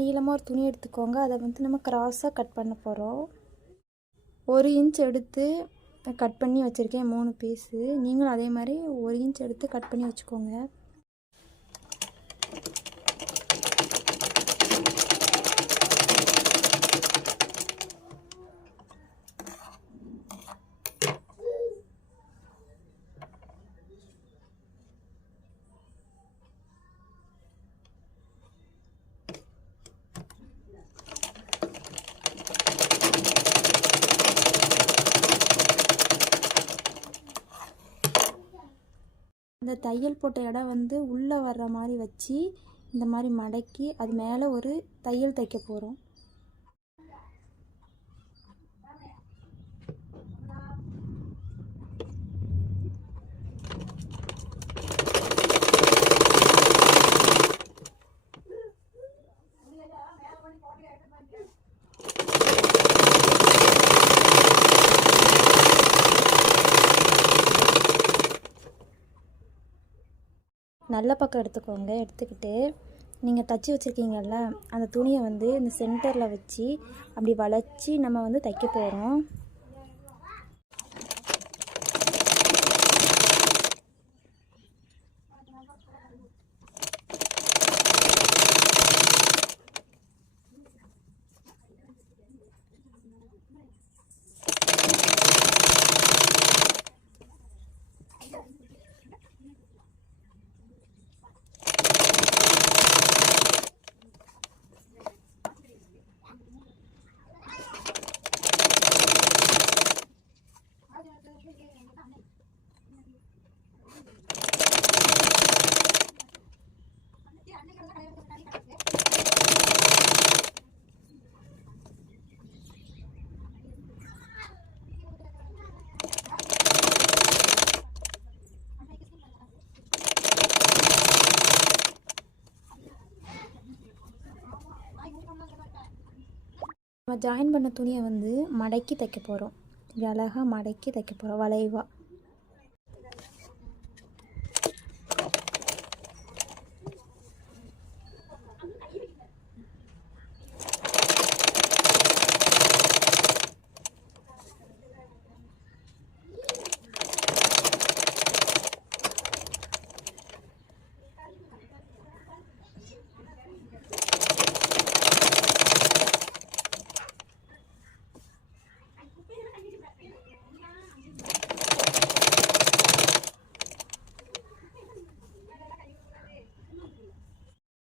நீளமாக ஒரு துணி எடுத்துக்கோங்க. அதை வந்து நம்ம கிராஸாக கட் பண்ண போகிறோம். 1 இன்ச் எடுத்து கட் பண்ணி வச்சுருக்கேன் 3 பீஸு. நீங்களும் அதே மாதிரி 1 இன்ச் எடுத்து கட் பண்ணி வச்சுக்கோங்க. இந்த தையல் போட்ட இடம் வந்து உள்ளே வர்ற மாதிரி வச்சு இந்த மாதிரி மடக்கி அது மேலே ஒரு தையல் தைக்க போகிறோம். நல்ல பக்கம் எடுத்துக்கோங்க. எடுத்துக்கிட்டு நீங்கள் தச்சு வச்சுருக்கீங்கல்ல அந்த துணியை வந்து இந்த சென்டரில் வச்சு அப்படி வளைச்சி நம்ம வந்து தைக்க போகிறோம். நம்ம ஜாயின் பண்ண துணியை வந்து மடக்கி தைக்க போகிறோம். அழகாக மடக்கி தைக்க போகிறோம் வளைவாக.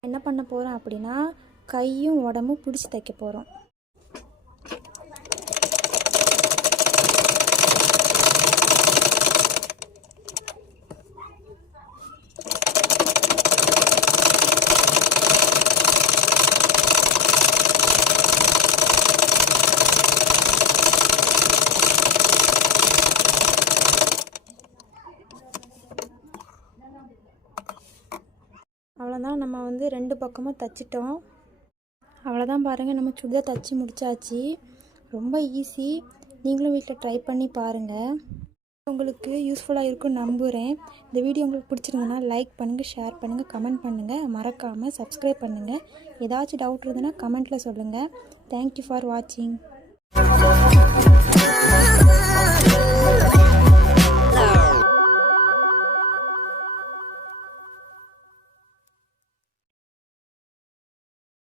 என்ன பண்ண போகிறோம் அப்படின்னா கையும் உடம்பும் பிடிச்சி தைக்க போகிறோம். அவ்வளோதான், நம்ம வந்து 2 பக்கமும் தைச்சிட்டோம். அவ்வளோதான் பாருங்கள், நம்ம சுடிதார் தைச்சி முடிச்சாச்சு. ரொம்ப ஈஸி. நீங்களும் வீட்டில் ட்ரை பண்ணி பாருங்கள். உங்களுக்கு யூஸ்ஃபுல்லாக இருக்கும்னு நம்புகிறேன். இந்த வீடியோ உங்களுக்கு பிடிச்சிருந்ததுன்னா லைக் பண்ணுங்கள், ஷேர் பண்ணுங்கள், கமெண்ட் பண்ணுங்கள். மறக்காமல் சப்ஸ்கிரைப் பண்ணுங்கள். ஏதாச்சும் டவுட் இருந்ததுன்னா கமெண்ட்டில் சொல்லுங்கள். தேங்க்யூ ஃபார் வாட்சிங்.